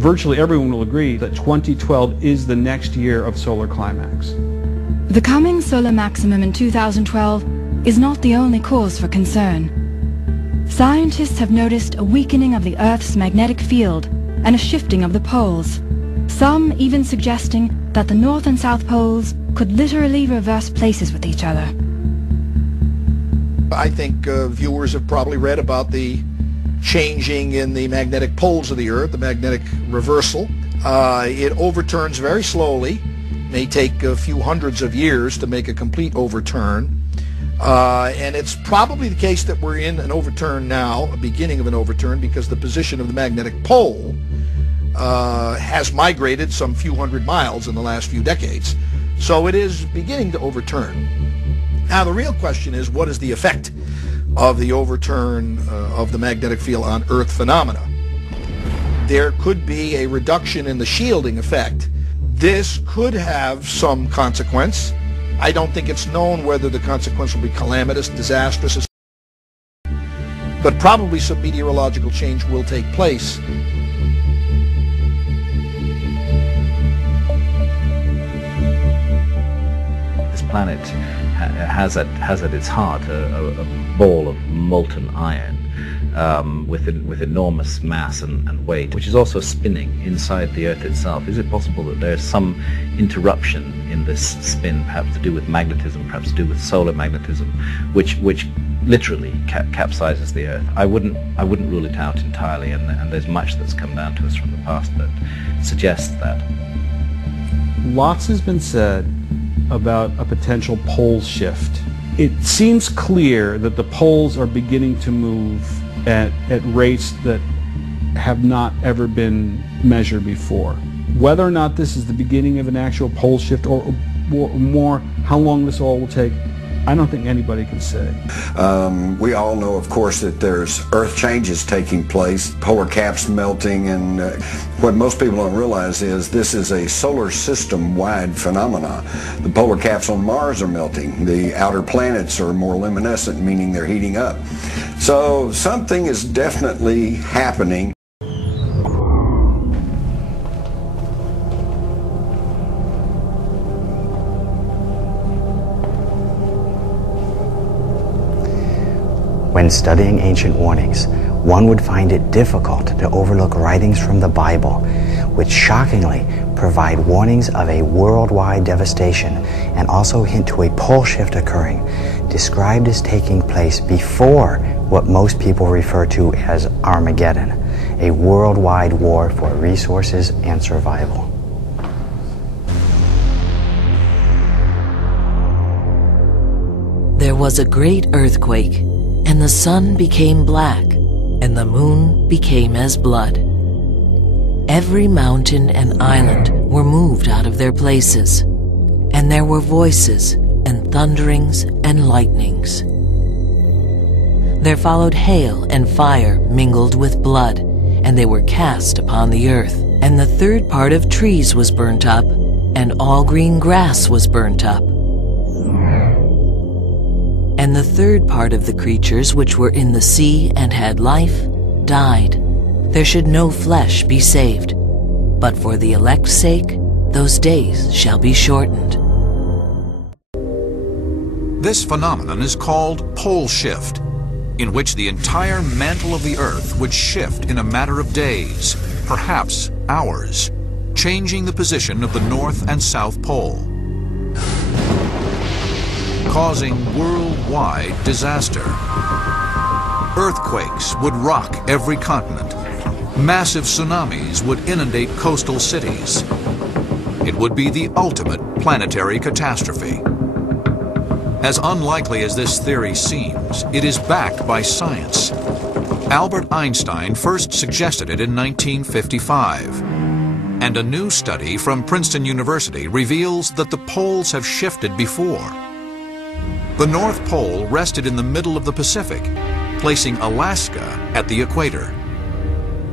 virtually everyone will agree that 2012 is the next year of solar climax. The coming solar maximum in 2012 is not the only cause for concern. Scientists have noticed a weakening of the Earth's magnetic field and a shifting of the poles, some even suggesting that the North and South poles could literally reverse places with each other. I think viewers have probably read about the changing in the magnetic poles of the Earth, the magnetic reversal. It overturns very slowly, may take a few hundreds of years to make a complete overturn. And it's probably the case that we're in an overturn now, a beginning of an overturn, because the position of the magnetic pole has migrated some few hundred miles in the last few decades. So it is beginning to overturn. Now the real question is, what is the effect of the overturn of the magnetic field on Earth phenomena? There could be a reduction in the shielding effect. This could have some consequence. I don't think it's known whether the consequence will be calamitous, disastrous, but probably some meteorological change will take place. This planet has at its heart a ball of molten iron with enormous mass and weight, which is also spinning inside the Earth itself. Is it possible that there's some interruption in this spin, perhaps to do with magnetism, perhaps to do with solar magnetism, which literally capsizes the Earth? I wouldn't rule it out entirely, and there's much that's come down to us from the past that suggests that. Lots has been said about a potential pole shift. It seems clear that the poles are beginning to move at rates that have not ever been measured before. Whether or not this is the beginning of an actual pole shift or more, how long this all will take, I don't think anybody can say. We all know, of course, that there's Earth changes taking place, polar caps melting, and what most people don't realize is this is a solar system-wide phenomena. The polar caps on Mars are melting. The outer planets are more luminescent, meaning they're heating up. So something is definitely happening. When studying ancient warnings, one would find it difficult to overlook writings from the Bible, which shockingly provide warnings of a worldwide devastation and also hint to a pole shift occurring, described as taking place before what most people refer to as Armageddon, a worldwide war for resources and survival. There was a great earthquake, and the sun became black, and the moon became as blood. Every mountain and island were moved out of their places, and there were voices and thunderings and lightnings. There followed hail and fire mingled with blood, and they were cast upon the earth. And the third part of trees was burnt up, and all green grass was burnt up. And the third part of the creatures which were in the sea and had life died. There should no flesh be saved, but for the elect's sake, those days shall be shortened. This phenomenon is called pole shift, in which the entire mantle of the Earth would shift in a matter of days, perhaps hours, changing the position of the North and South Pole, causing worldwide disaster. Earthquakes would rock every continent. Massive tsunamis would inundate coastal cities. It would be the ultimate planetary catastrophe. As unlikely as this theory seems, it is backed by science. Albert Einstein first suggested it in 1955, and a new study from Princeton University reveals that the poles have shifted before. The North Pole rested in the middle of the Pacific, placing Alaska at the equator.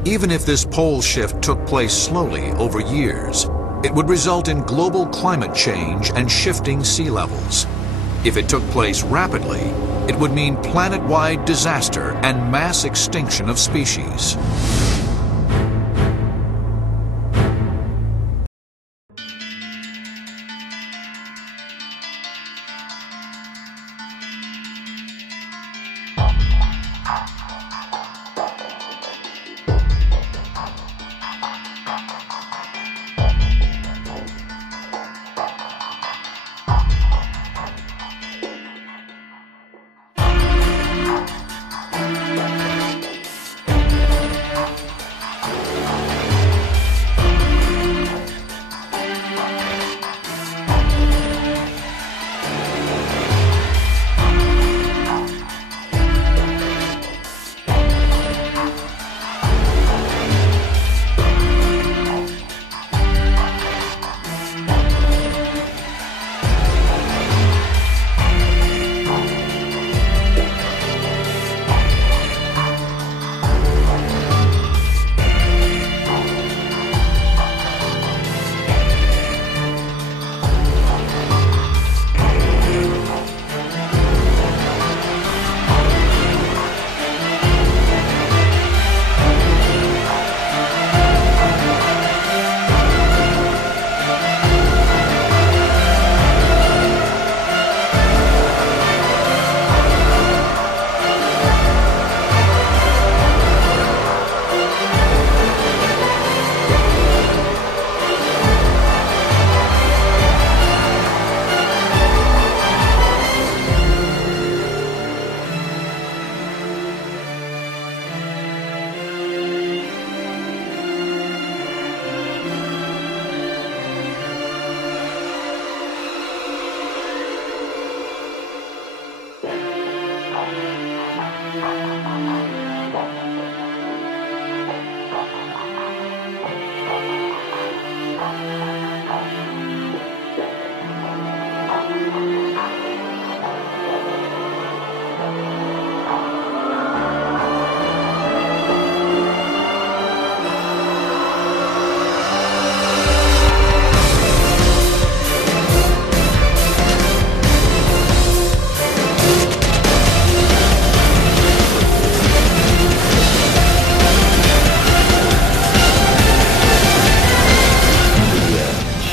Even if this pole shift took place slowly over years, it would result in global climate change and shifting sea levels. If it took place rapidly, it would mean planet-wide disaster and mass extinction of species.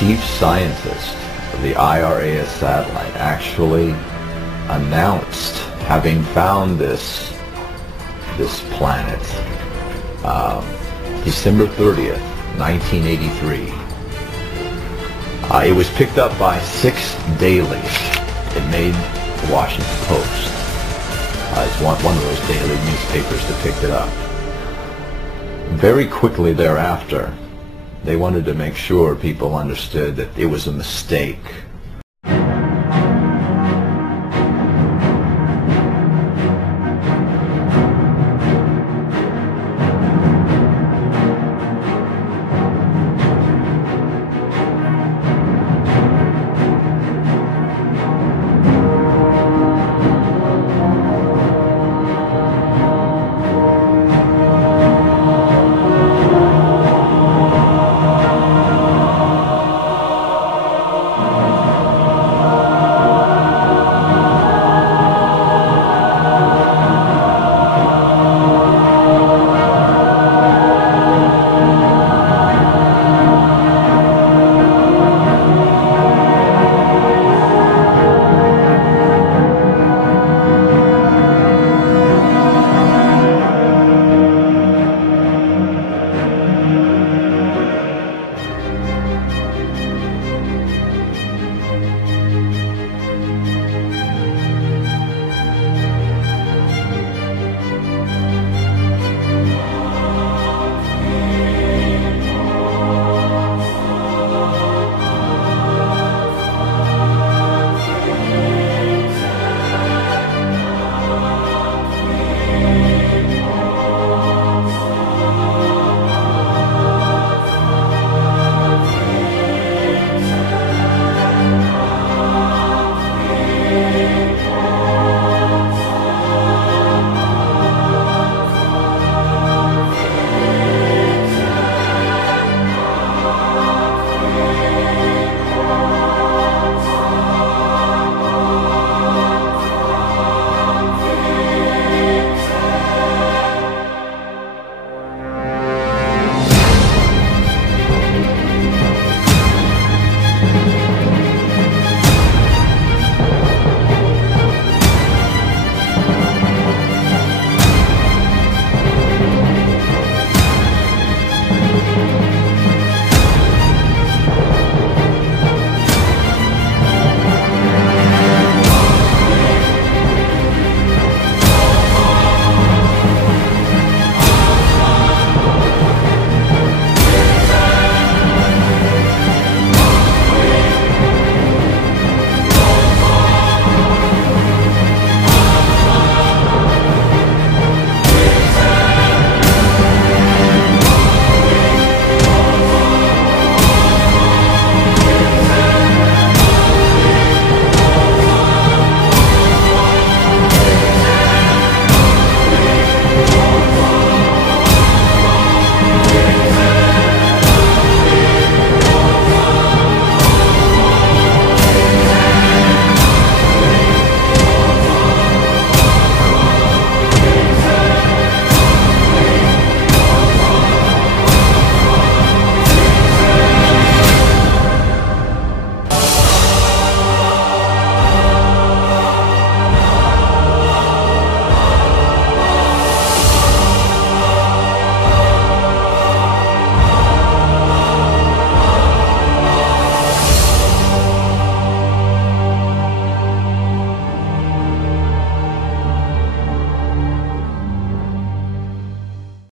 chief scientist of the IRAS satellite actually announced having found this planet December 30th, 1983. It was picked up by 6 dailies. It made the Washington Post. It's one of those daily newspapers that picked it up. Very quickly thereafter, they wanted to make sure people understood that it was a mistake,